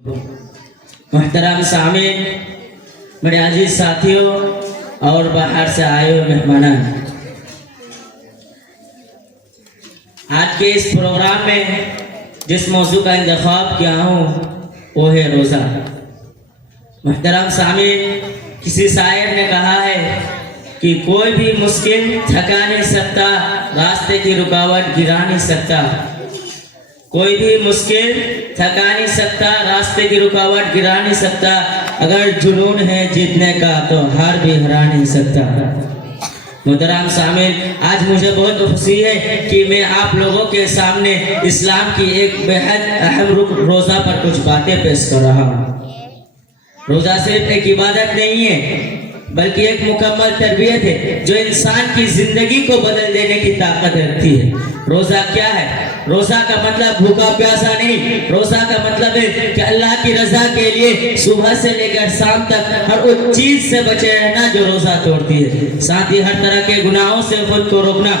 محترم سامعین، میرے عزیز ساتھیوں اور باہر سے آئے ہوئے مہمانان، آج کے اس پروگرام میں جس موضوع کا انتخاب کیا ہوں وہ ہے روزہ۔ محترم سامعین، کسی شاعر نے کہا ہے کہ کوئی بھی مشکل تھکا نہیں سکتا، راستے کی رکاوٹ گرا نہیں سکتا۔ کوئی بھی مشکل تھکا نہیں سکتا، راستے کی رکاوٹ گرا نہیں سکتا۔ اگر جنون ہے جیتنے کا تو ہار بھی ہرا نہیں سکتا۔ محترم سامعین، آج مجھے بہت خوشی ہے کہ میں آپ لوگوں کے سامنے اسلام کی ایک بہت اہم رکن روزہ پر کچھ باتیں پیش کر رہا ہوں۔ روزہ صرف ایک عبادت نہیں ہے بلکہ ایک مکمل تربیت ہے جو انسان کی زندگی کو بدل دینے کی طاقت رکھتی ہے۔ روزہ کیا ہے؟ روزہ کا مطلب بھوکا پیاسا نہیں، روزہ کا مطلب ہے کہ اللہ کی رضا کے لیے صبح سے لے کر شام تک ہر اس چیز سے بچے رہنا جو روزہ توڑتی ہے، ساتھ ہی ہر طرح کے گناہوں سے خود کو روکنا۔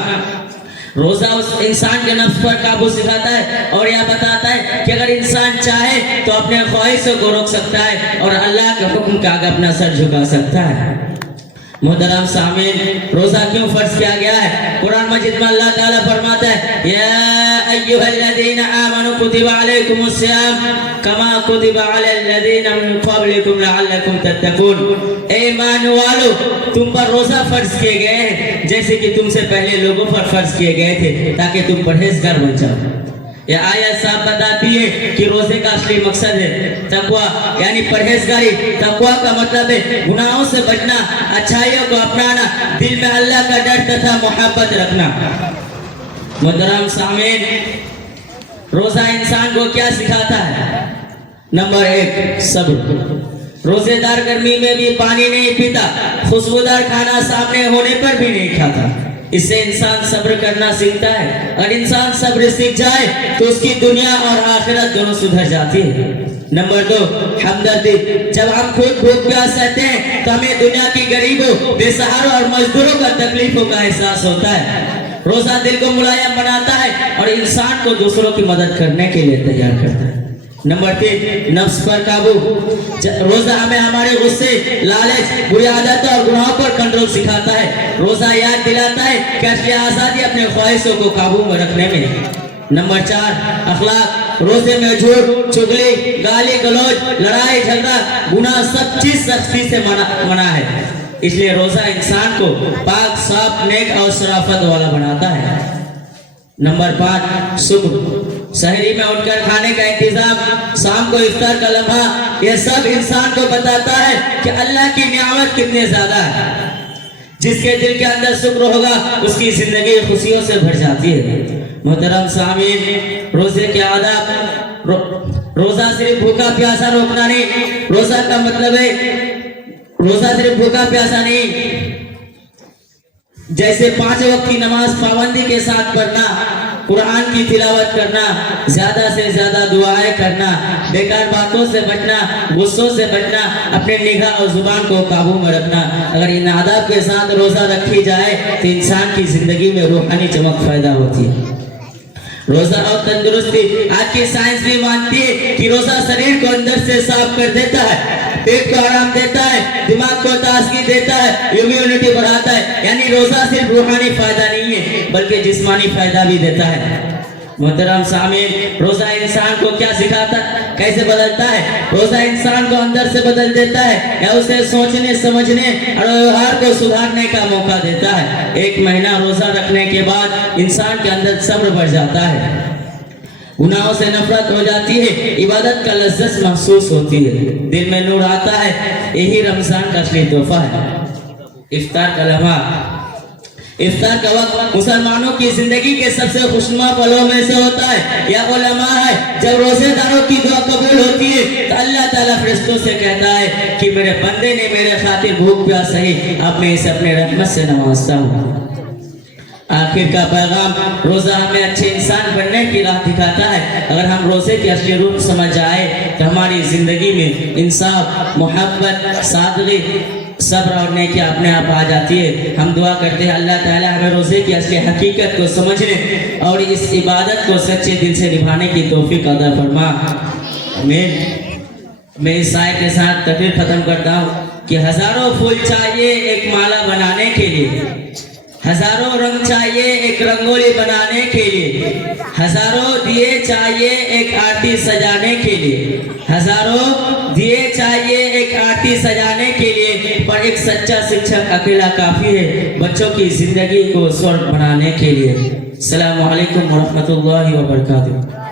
روزہ اس انسان کے نفس پر قابو سکھاتا ہے اور یہ بتاتا ہے کہ اگر انسان چاہے تو اپنے خواہشوں کو روک سکتا ہے اور اللہ کے حکم کے آگے اپنا سر جھکا سکتا ہے۔ محترم سامعین، روزہ کیوں فرض کیا گیا ہے؟ قرآن مجید میں اللہ تعالیٰ فرماتا ہے یا ایھا الذین آمنوا کتب علیکم الصیام کما کتب علی الذین من قبلکم لعلکم تتقون۔ اے ایمان والو، تم پر روزہ فرض کیے گئے ہیں جیسے کہ تم سے پہلے لوگوں پر فرض کیے گئے تھے تاکہ تم پرہیزگار بن جاؤ۔ یہ آیت صاحب بتاتی ہے کہ روزے کا اصلی مقصد ہے تقویٰ، یعنی پرہیزگاری۔ تقویٰ کا مطلب ہے گناہوں سے بچنا، اچھائیوں کو اپنانا، دل میں اللہ کا ڈر تتھا محبت رکھنا۔ محترم سامعین، روزہ انسان کو کیا سکھاتا ہے؟ نمبر 1، صبر۔ روزے دار گرمی میں بھی پانی نہیں پیتا، خوشبودار کھانا سامنے ہونے پر بھی نہیں کھاتا۔ اس سے انسان صبر کرنا سیکھتا ہے۔ اگر انسان صبر سیکھ جائے تو اس کی دنیا اور آخرت دونوں سدھر جاتی ہے۔ نمبر 2، ہمدردی۔ جب ہم خود بھوک پیاس سہتے ہیں تو ہمیں دنیا کی غریبوں، بے سہاروں اور مزدوروں کا تکلیفوں کا احساس ہوتا ہے۔ روزہ دل کو ملائم بناتا ہے اور انسان کو دوسروں کی مدد کرنے کے لیے تیار کرتا ہے۔ نمبر 3، نفس پر قابو۔ روزہ ہمیں ہمارے غصے، لالچ، بری عادتوں اور گناہوں پر کنٹرول سکھاتا ہے۔ روزہ یاد دلاتا ہے کہ اصلی آزادی اپنے خواہشوں کو قابو میں رکھنے میں۔ نمبر 4، اخلاق۔ روزے میں جھوٹ، چغلی، گالی گلوچ، لڑائی جھگڑا، گناہ سب چیز سختی سے منع ہے۔ اس لیے روزہ انسان کو پاک، صاف، نیک اور شرافت والا بناتا ہے۔ نمبر 5، شکر۔ سحری میں اٹھ کر کھانے کا انتظام، شام کو افطار کا لمحہ، یہ سب انسان کو بتاتا ہے کہ اللہ کی نعمت کتنے زیادہ ہے۔ جس کے دل کے اندر شکر ہوگا اس کی زندگی خوشیوں سے بھر جاتی ہے۔ محترم سامعین، روزے کے آداب۔ روزہ صرف بھوکا پیاسا روکنا نہیں، روزہ کا مطلب ہے روزہ صرف بھوکا پیاسا نہیں، جیسے 5 وقت کی نماز پابندی کے ساتھ پڑھنا، قرآن کی تلاوت کرنا، زیادہ سے زیادہ دعائیں کرنا، بیکار باتوں سے بچنا، غصوں سے بچنا، اپنے نگاہ اور زبان کو قابو میں رکھنا۔ اگر ان آداب کے ساتھ روزہ رکھی جائے تو انسان کی زندگی میں روحانی چمک پیدا ہوتی ہے۔ روزہ اور تندرستی۔ آج کی سائنس بھی مانتی ہے کہ روزہ شریر کو اندر سے صاف کر دیتا ہے، پیٹ کو آرام دیتا ہے، دماغ کو تازگی دیتا ہے، امیونٹی بڑھاتا ہے۔ یعنی روزہ صرف روحانی فائدہ نہیں ہے بلکہ جسمانی فائدہ بھی دیتا ہے۔ محترم سامعین، روزہ انسان کو کیا سکھاتا ہے، کیسے بدلتا ہے؟ روزہ انسان کو اندر سے بدل دیتا ہے یا اسے سوچنے، سمجھنے اور ویوہار کو سدھارنے کا موقع دیتا ہے۔ 1 مہینہ روزہ رکھنے کے بعد انسان کے اندر صبر بڑھ جاتا ہے، گناہوں سے نفرت ہو جاتی ہے، عبادت کا لذت محسوس ہوتی ہے، دل میں نور آتا ہے۔ یہی رمضان کا اصلی تحفہ ہے۔ افطار کا لمحہ۔ افطار کا وقت مسلمانوں کی زندگی کے سب سے خوشنما پلوں میں سے ہوتا ہے۔ یہ وہ لمحہ ہے جب روزے داروں کی دعا قبول ہوتی ہے تو اللہ تعالیٰ فرشتوں سے کہتا ہے کہ میرے بندے نے میرے خاطر بھوک پیاس سہی، اب میں اسے اپنے رحمت سے نوازتا ہوں۔ آخر کا پیغام، روزہ ہمیں اچھے انسان بننے کی راہ دکھاتا ہے۔ اگر ہم روزے کی اصلی روح سمجھ جائے تو ہماری زندگی میں انصاف، محبت، سادگی، صبر اور نیکی اپنے آپ آ جاتی ہے۔ ہم دعا کرتے ہیں اللہ تعالیٰ ہمیں روزے کی اصلی حقیقت کو سمجھنے اور اس عبادت کو سچے دل سے نبھانے کی توفیق عطا فرما۔ آمین۔ میں اس شاعر کے ساتھ تقریر ختم کرتا ہوں کہ ہزاروں پھول چاہیے ایک مالا بنانے کے لیے، ہزاروں رنگ چاہیے ایک رنگولی بنانے کے لیے، ہزاروں دیے چاہیے ایک آرتی سجانے کے لیے، ہزاروں دیے چاہیے ایک آرتی سجانے کے لیے، پر ایک سچا شکشک اکیلا کافی ہے بچوں کی زندگی کو سورگ بنانے کے لیے۔ السلام علیکم ورحمۃ اللہ وبرکاتہ۔